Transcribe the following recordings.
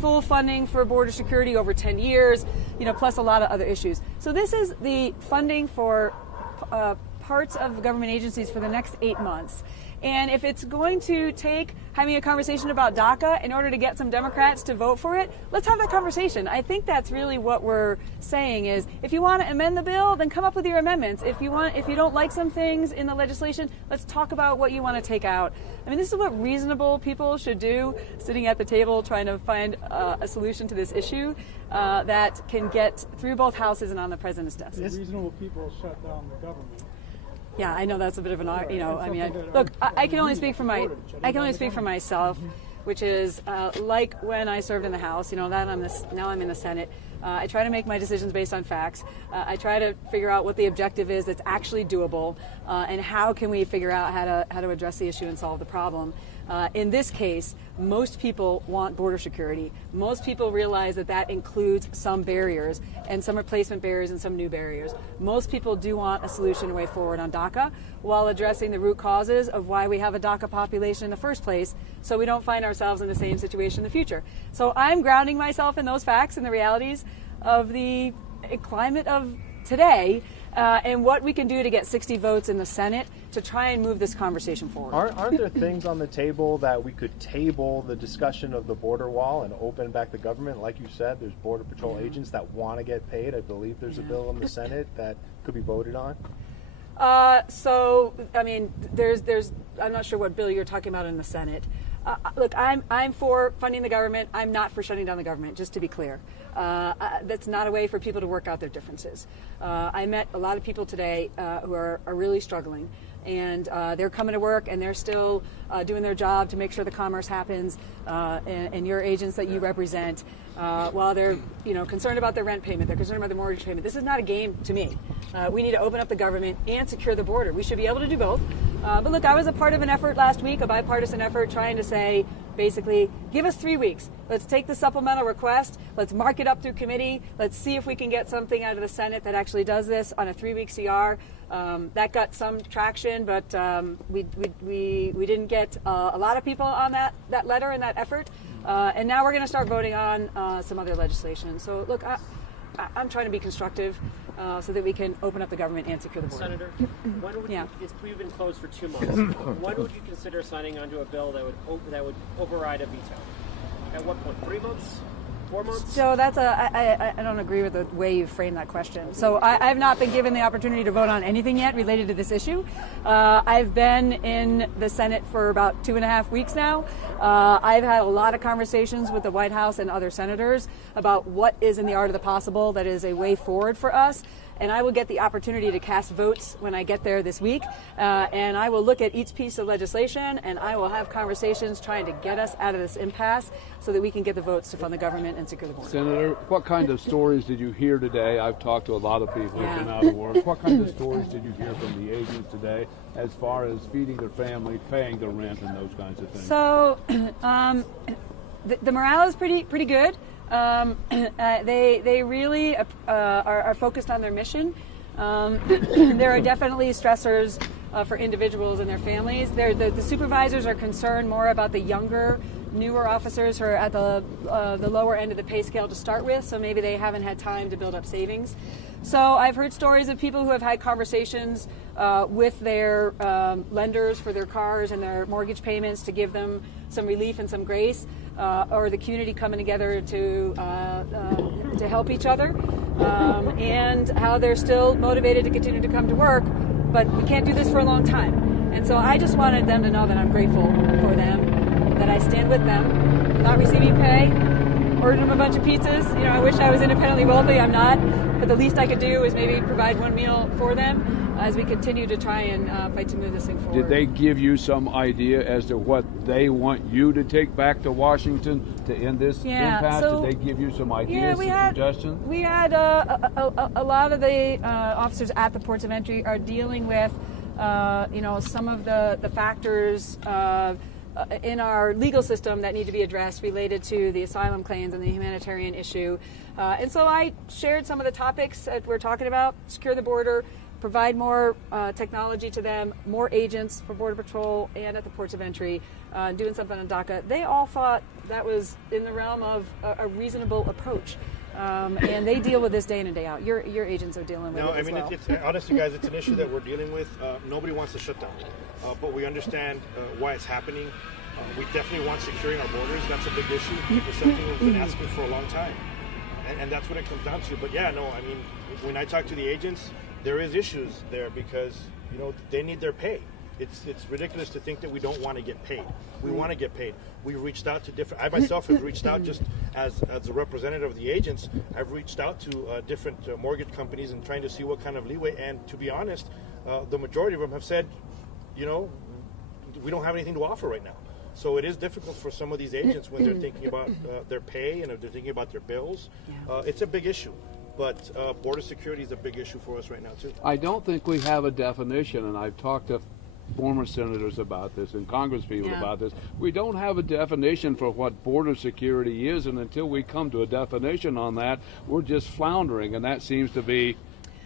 full funding for border security over 10 years, plus a lot of other issues. So this is the funding for parts of government agencies for the next 8 months. And if it's going to take having a conversation about DACA in order to get some Democrats to vote for it, let's have that conversation. I think that's really what we're saying is, if you want to amend the bill, then come up with your amendments. If you don't like some things in the legislation, let's talk about what you want to take out. I mean, this is what reasonable people should do, sitting at the table trying to find a solution to this issue that can get through both houses and on the president's desk. Reasonable people shut down the government. Yeah, I know that's a bit of an, I can only speak for myself, which is like when I served in the House. Now I'm in the Senate. I try to make my decisions based on facts. I try to figure out what the objective is that's actually doable, and how can we figure out how to address the issue and solve the problem. In this case, most people want border security. Most people realize that includes some barriers, and some replacement barriers and some new barriers. Most people do want a solution, a way forward on DACA, while addressing the root causes of why we have a DACA population in the first place, so we don't find ourselves in the same situation in the future. So I'm grounding myself in those facts and the realities of the climate of today, and what we can do to get 60 votes in the Senate to try and move this conversation forward. Aren't there things on the table that we could table the discussion of the border wall and open back the government? Like you said, there's Border Patrol agents that want to get paid. I believe there's a bill in the Senate that could be voted on. I'm not sure what bill you're talking about in the Senate. Look, I'm for funding the government. I'm not for shutting down the government, just to be clear. That's not a way for people to work out their differences. I met a lot of people today who are really struggling, and they're coming to work and they're still doing their job to make sure the commerce happens, and your agents that you represent, while they're concerned about their rent payment, they're concerned about their mortgage payment. This is not a game to me. We need to open up the government and secure the border. We should be able to do both. But look, I was a part of an effort last week, a bipartisan effort, trying to say, basically, give us 3 weeks. Let's take the supplemental request. Let's mark it up through committee. Let's see if we can get something out of the Senate that actually does this on a 3-week CR. That got some traction, but we didn't get a lot of people on that letter and that effort. And now we're going to start voting on some other legislation. So look, I'm trying to be constructive so that we can open up the government and secure the border. Senator, we've been closed for 2 months. When would you consider signing onto a bill that would override a veto? At what point? 3 months? 4 months? So I don't agree with the way you framed that question. So I've not been given the opportunity to vote on anything yet related to this issue. I've been in the Senate for about 2.5 weeks now. I've had a lot of conversations with the White House and other senators about what is in the art of the possible that is a way forward for us. And I will get the opportunity to cast votes when I get there this week. And I will look at each piece of legislation, and I will have conversations trying to get us out of this impasse so that we can get the votes to fund the government and secure the border. Senator, what kind of stories did you hear today? I've talked to a lot of people who've been out of work. What kind of stories did you hear from the agents today as far as feeding their family, paying their rent, and those kinds of things? So the morale is pretty good. They really are focused on their mission. There are definitely stressors for individuals and their families. The supervisors are concerned more about the younger, newer officers who are at the lower end of the pay scale to start with, so maybe they haven't had time to build up savings. So I've heard stories of people who have had conversations with their lenders for their cars and their mortgage payments to give them some relief and some grace, or the community coming together to help each other, and how they're still motivated to continue to come to work, but we can't do this for a long time. And so I just wanted them to know that I'm grateful for them, that I stand with them, not receiving pay, ordered them a bunch of pizzas. I wish I was independently wealthy. I'm not. But the least I could do is maybe provide one meal for them as we continue to try and fight to move this thing forward. Did they give you some idea as to what they want you to take back to Washington to end this impasse? Did they give you some ideas and suggestions? We had a lot of the officers at the ports of entry are dealing with some of the factors in our legal system that need to be addressed related to the asylum claims and the humanitarian issue. And so I shared some of the topics that we're talking about: secure the border, provide more technology to them, more agents for Border Patrol and at the ports of entry, doing something on DACA. They all thought that was in the realm of a reasonable approach. And they deal with this day in and day out. Your agents are dealing with it as well. It's honestly, guys, it's an issue that we're dealing with. Nobody wants to shut down, but we understand why it's happening. We definitely want securing our borders. That's a big issue. It's something we've been asking for a long time, and that's what it comes down to. But yeah, no, I mean, when I talk to the agents, there is issues there because they need their pay. It's ridiculous to think that we don't want to get paid. We want to get paid. We've reached out to different. I myself have reached out just as a representative of the agents. I've reached out to different mortgage companies and trying to see what kind of leeway. And to be honest, the majority of them have said, we don't have anything to offer right now. So it is difficult for some of these agents when they're thinking about their pay and if they're thinking about their bills. It's a big issue. But border security is a big issue for us right now, too. I don't think we have a definition, and I've talked to former senators about this and congresspeople about this. We don't have a definition for what border security is, and until we come to a definition on that, we're just floundering, and that seems to be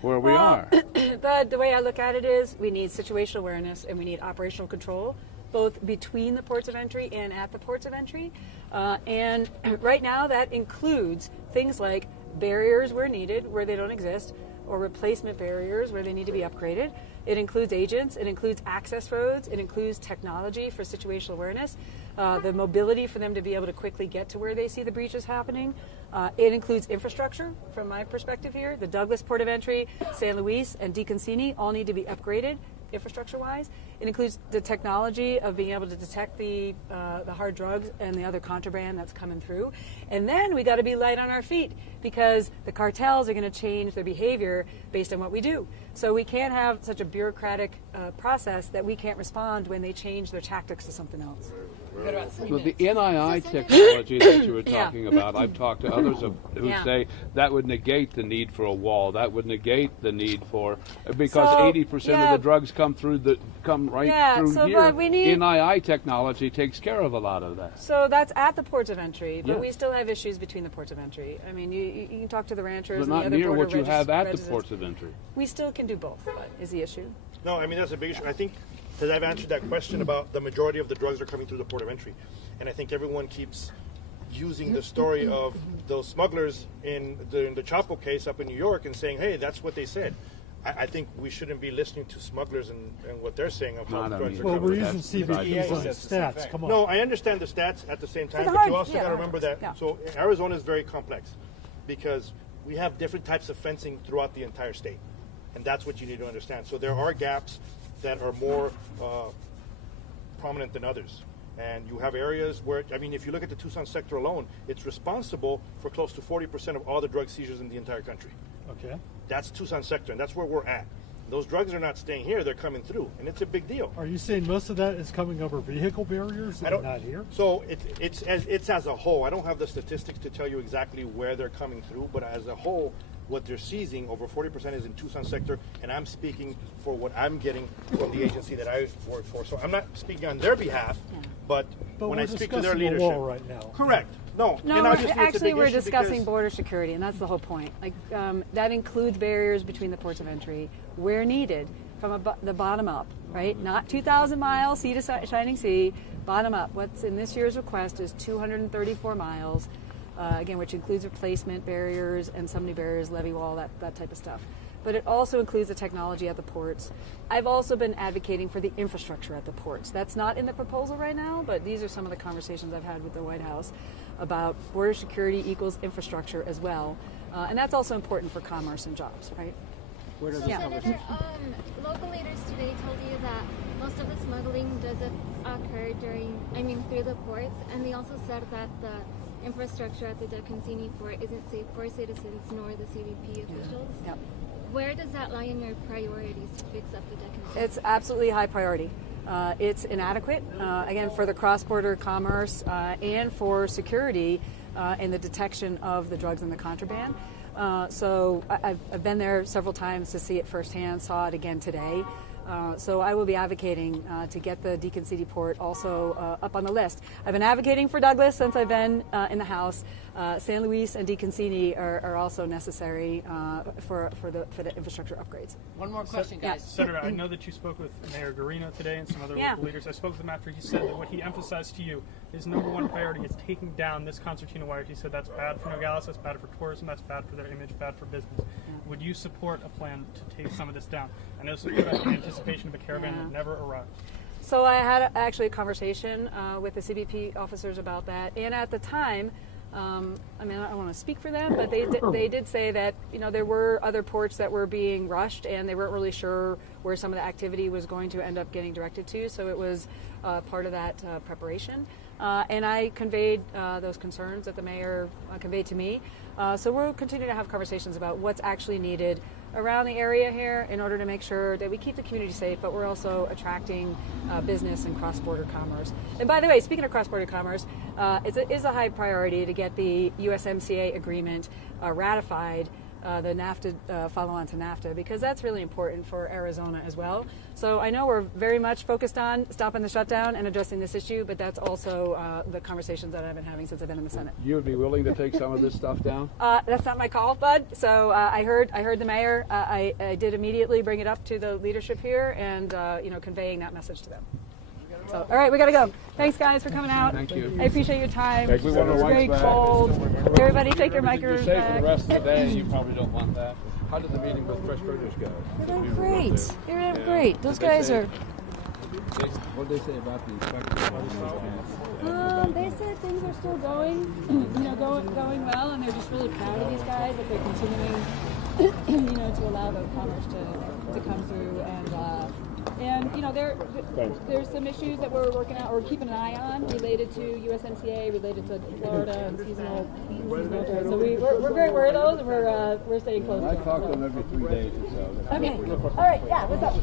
where we are. But the way I look at it is we need situational awareness and we need operational control, both between the ports of entry and at the ports of entry. And right now that includes things like barriers where needed, where they don't exist, or replacement barriers where they need to be upgraded. It includes agents, it includes access roads, it includes technology for situational awareness, the mobility for them to be able to quickly get to where they see the breaches happening. It includes infrastructure, from my perspective here. The Douglas Port of Entry, San Luis, and DeConcini all need to be upgraded infrastructure-wise. It includes the technology of being able to detect the hard drugs and the other contraband that's coming through. And then we got to be light on our feet because the cartels are going to change their behavior based on what we do. So we can't have such a bureaucratic process that we can't respond when they change their tactics to something else. So the NII technology that you were talking about, I've talked to others who say that would negate the need for a wall. That would negate the need for because 80% of the drugs come through through here. But we need NII technology takes care of a lot of that. So that's at the ports of entry, but we still have issues between the ports of entry. I mean, you can talk to the ranchers but and not the other near border what you have at the residents. ports of entry. We still can do both, is the issue. No, I mean, that's a big issue. I think because I've answered that question about the majority of the drugs are coming through the port of entry. And I think everyone keeps using the story of those smugglers in the Chapo case up in New York and saying, hey, that's what they said. I think we shouldn't be listening to smugglers and what they're saying of how drugs are coming. Well, we're using CBP's on stats. Come on. No, I understand the stats at the same time, the but hard- you also yeah, got to the hard remember that. ones, So Arizona is very complex because we have different types of fencing throughout the entire state. And that's what you need to understand. So there are gaps that are more prominent than others. And you have areas where, I mean, if you look at the Tucson sector alone, it's responsible for close to 40% of all the drug seizures in the entire country. Okay. That's Tucson sector, and that's where we're at. Those drugs are not staying here, they're coming through, and it's a big deal. Are you saying most of that is coming over vehicle barriers and not here? So it's as a whole. I don't have the statistics to tell you exactly where they're coming through, but as a whole, what they're seizing, over 40% is in Tucson sector, and I'm speaking for what I'm getting from the agency that I work for. So I'm not speaking on their behalf, but when I speak to their leadership. Wall right now. Correct. No, No, actually, we're discussing because border security, and that's the whole point. Like that includes barriers between the ports of entry where needed, from the bottom up, right? Not 2,000 miles, sea to shining sea, bottom up. What's in this year's request is 234 miles, again, which includes replacement barriers and so many barriers, levee wall, that type of stuff. But it also includes the technology at the ports. I've also been advocating for the infrastructure at the ports. That's not in the proposal right now, but these are some of the conversations I've had with the White House about border security equals infrastructure as well. And that's also important for commerce and jobs, right? So Senator, local leaders today told you that most of the smuggling doesn't occur through the ports, and they also said that the infrastructure at the DeConcini port isn't safe for citizens nor the CBP officials. Yep. Where does that lie in your priorities to fix up the DeConcini? It's absolutely high priority. It's inadequate, again, for the cross-border commerce and for security and the detection of the drugs and the contraband. So I've been there several times to see it firsthand, saw it again today. So I will be advocating to get the Deacon City port also up on the list. I've been advocating for Douglas since I've been in the House. San Luis and Deacon City are also necessary for the infrastructure upgrades. One more question, guys. Senator, I know that you spoke with Mayor Garino today and some other local leaders. I spoke with him after he said that what he emphasized to you, his number one priority is taking down this concertina wire. He said that's bad for Nogales, that's bad for tourism, that's bad for their image, bad for business. Would you support a plan to take some of this down? I know this was in anticipation of a caravan that never arrived. So I had actually a conversation with the CBP officers about that, and at the time, I mean, I don't want to speak for them, but they did say that, you know, there were other ports that were being rushed, and they weren't really sure where some of the activity was going to end up getting directed to. So it was part of that preparation, and I conveyed those concerns that the mayor conveyed to me. So we'll continue to have conversations about what's actually needed around the area here in order to make sure that we keep the community safe, but we're also attracting business and cross-border commerce. And by the way, speaking of cross-border commerce, it is a high priority to get the USMCA agreement ratified, the NAFTA follow-on to NAFTA, because that's really important for Arizona as well. So I know we're very much focused on stopping the shutdown and addressing this issue, but that's also the conversations that I've been having since I've been in the Senate. You would be willing to take some of this stuff down? That's not my call, Bud. So I heard the mayor. I did immediately bring it up to the leadership here, and conveying that message to them. So, all right, we got to go. Thanks, guys, for coming out. Thank you. I appreciate your time. We want our It's very back. cold. Everybody take your microphones You're safe for back. the rest of the day. You probably don't want that. How did the meeting with Fresh Produce go? They're doing great. They're doing great. Those guys are. What did they say about the inspection? They said things are still going, going well, and they're just really proud of these guys that they're continuing, to allow the commerce to come through, and there's some issues that we're working out or keeping an eye on related to USMCA, related to Florida and seasonal trade. So we're very aware of those, and we're staying close. I talk to them every 3 days or so. Okay. All right. Yeah. What's up?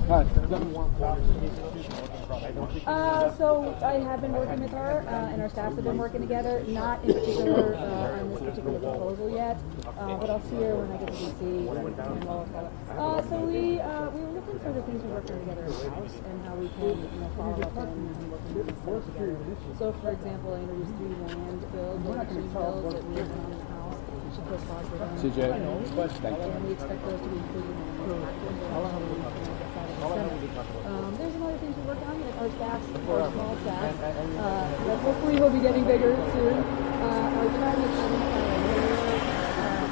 So I have been working with her, and our staffs have been working together. Not in particular on this particular proposal yet, but I'll see her when I get to DC. So we were looking for the things we're working together in the house and how we can follow up and work on these things together. So, for example, I introduced 3 land bills, election bills that we have on the house. She co-sponsored them. CJ, And we expect those to be included in the there's some other things we're working on that our staff, our small staff, that hopefully will be getting bigger soon, are trying to identify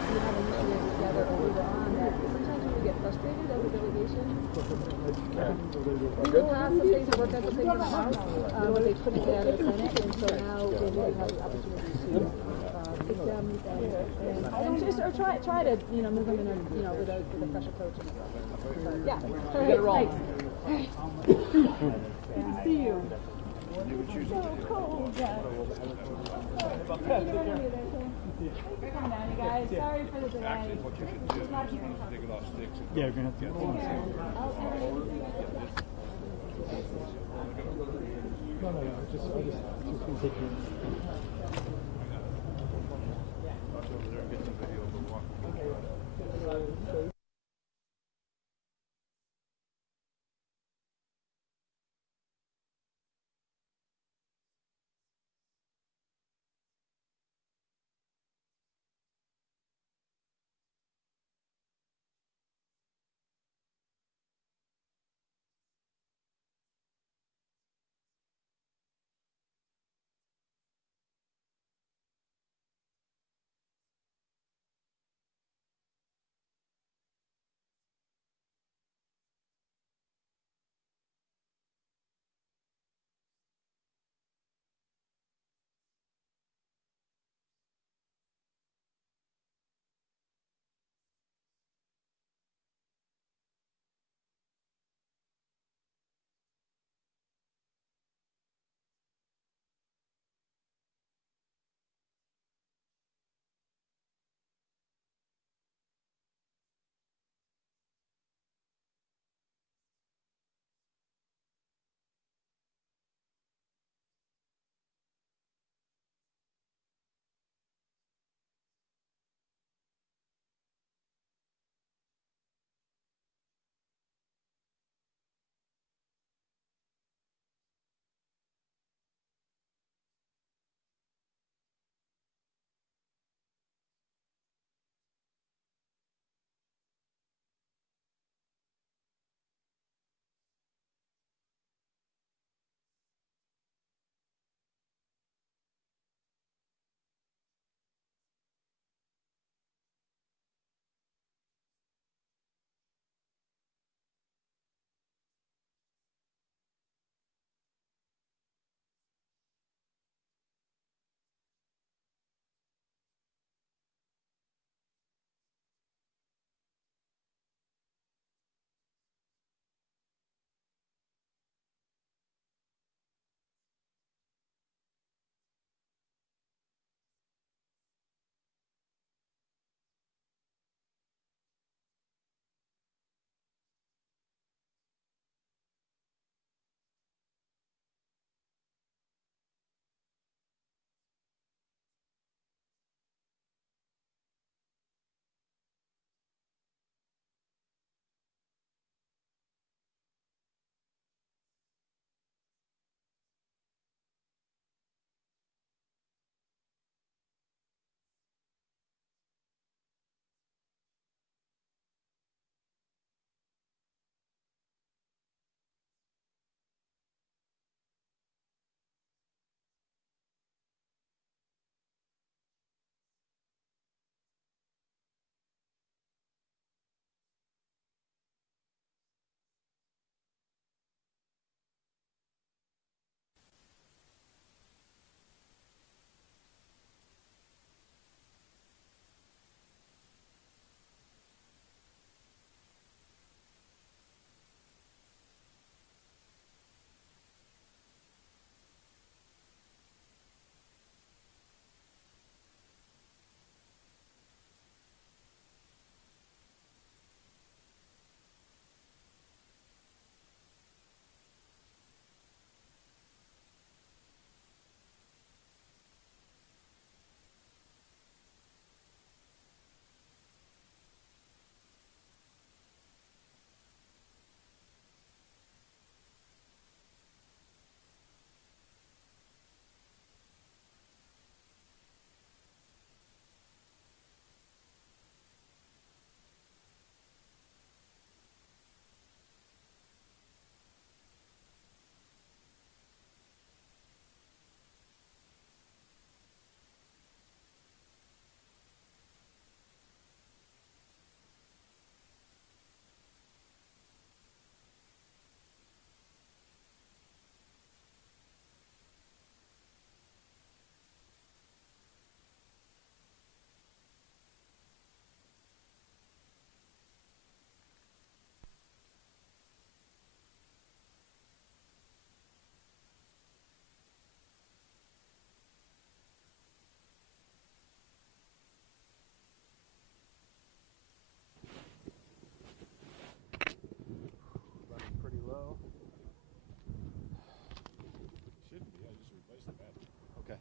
we have initiatives together over on that sometimes we get frustrated as a delegation. We will have some things that work out some things in the House, but they couldn't get out of the Senate, and so now we really have the opportunity to pick them and just or try to move them in with a fresh approach and stuff. So, yeah. So, hey, thanks. Good to see you. So cold. Yeah. Come down, you guys. Sorry for the delay. Yeah, we're going to have to get one. No, I just going to take you.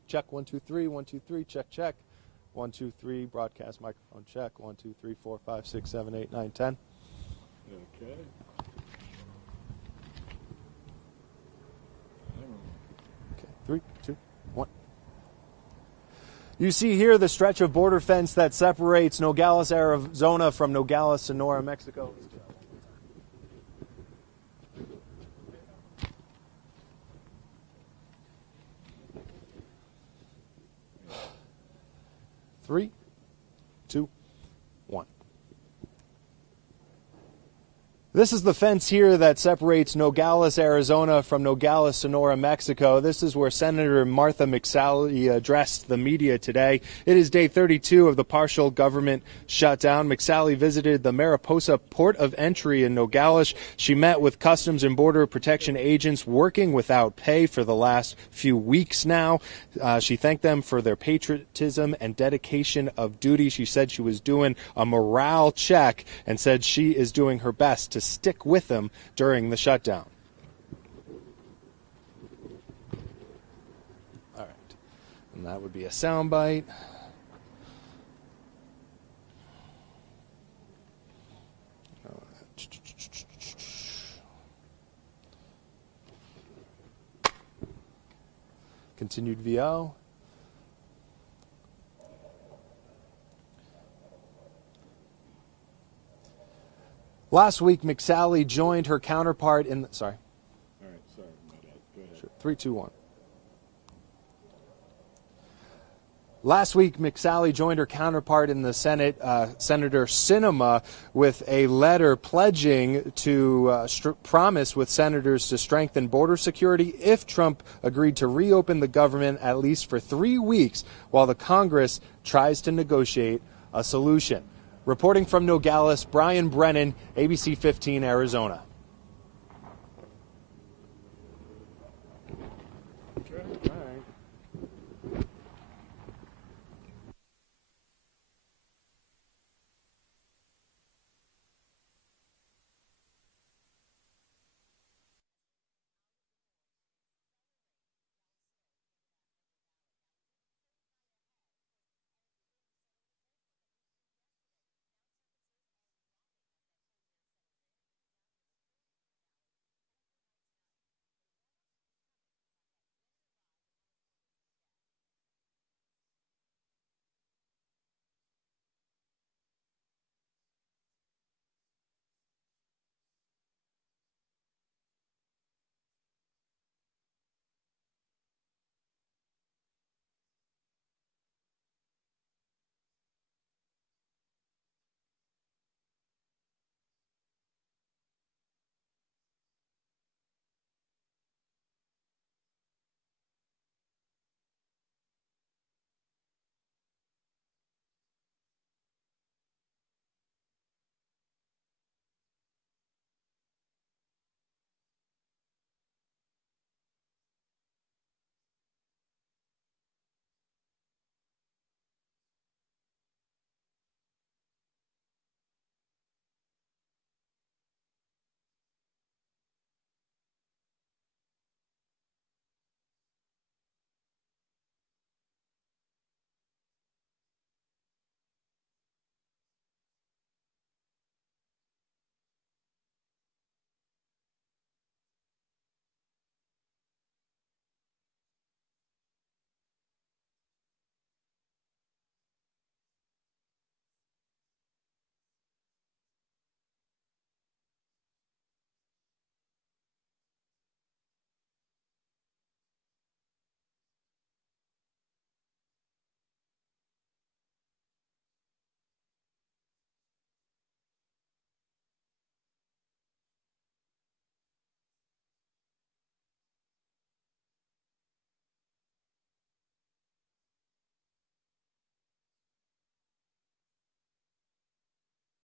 Check 1 2 3 1 2 3. Check check. 1 2 3. Broadcast microphone check. 1 2 3 4 5 6 7 8 9 10. Okay. Okay. 3 2 1. You see here the stretch of border fence that separates Nogales, Arizona from Nogales, Sonora, Mexico. Three, 2, 1. This is the fence here that separates Nogales, Arizona from Nogales, Sonora, Mexico. This is where Senator Martha McSally addressed the media today. It is day 32 of the partial government shutdown. McSally visited the Mariposa port of entry in Nogales. She met with Customs and Border Protection agents working without pay for the last few weeks now. She thanked them for their patriotism and dedication of duty. She said she was doing a morale check and said she is doing her best to stick with them during the shutdown. All right. And that would be a soundbite. Continued VO. Last week, McSally joined her counterpart in the, sorry. All right, sorry about that. Go ahead. Sure. 3, 2, 1. Last week, McSally joined her counterpart in the Senate, Senator Sinema, with a letter pledging to promise with senators to strengthen border security if Trump agreed to reopen the government at least for 3 weeks while the Congress tries to negotiate a solution. Reporting from Nogales, Brian Brennan, ABC 15, Arizona.